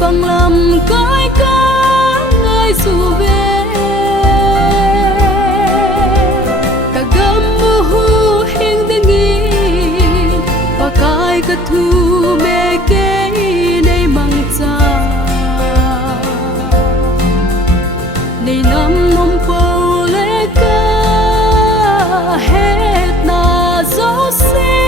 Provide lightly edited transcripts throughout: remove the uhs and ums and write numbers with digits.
bằng lòng coi cá người dù về cả gam mù hu hình đừng nghi và cái cả thu mê kế này mang cha này năm mong bao lệ ca hết na dấu xe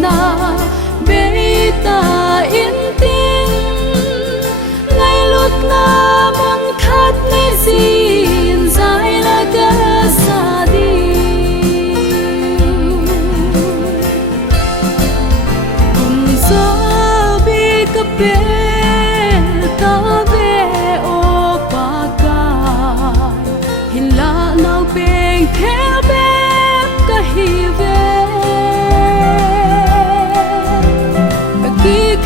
na bê ta yên tiếng ngày lúc na muốn khát ngày gìn dài là cả xa đi cùng gió bi cà phê ta về ô pa cài hình lá nào bền theo bếp cả hi về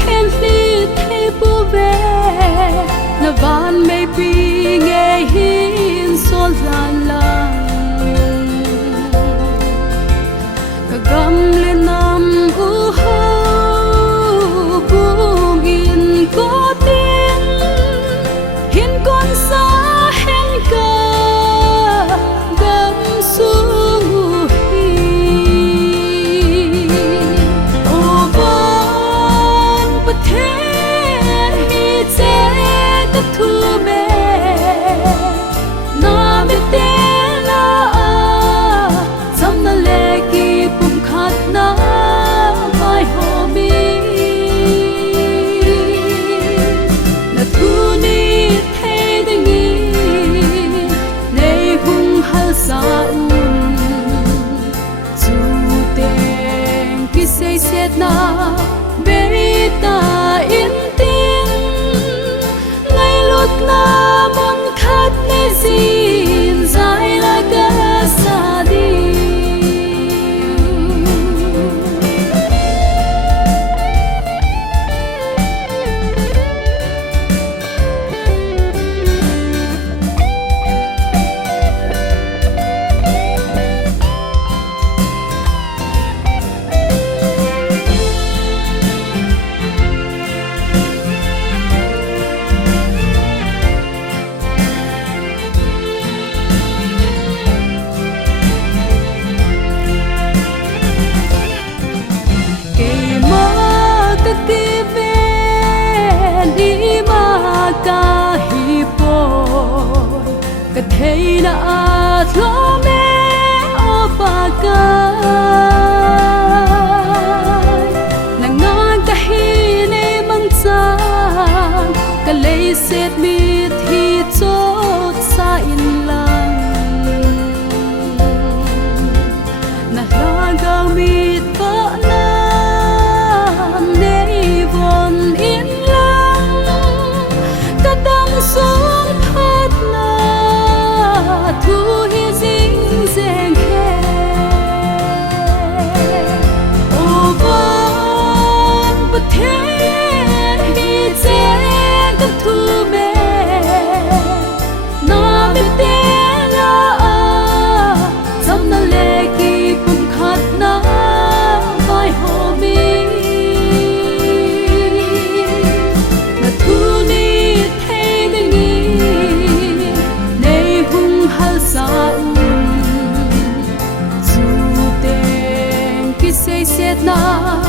khen li thay bố về là van mây pi nghe hin so lan lang cả gam lên năm u hô buông in có tiếng hin con xa hen ca gam xuống thu mê na biết tên là dâm na lệ kỳ bùng khát na vai hồ mi là thu ni thay đừng nghi này hung hăng xa dù tên khi say xét na bê ta yên na muốn khát ngày gìn dài là cả xa đi ca hi boy ka thei na a thlo me o pa ka na ngang ka hi ne mang cha ka lei set mi thi chot sa in lang na la ga mi ta na nei von in xuống hát na thu hi dinh dàng khe ô van bất thế hi dễ các thu mê xiết na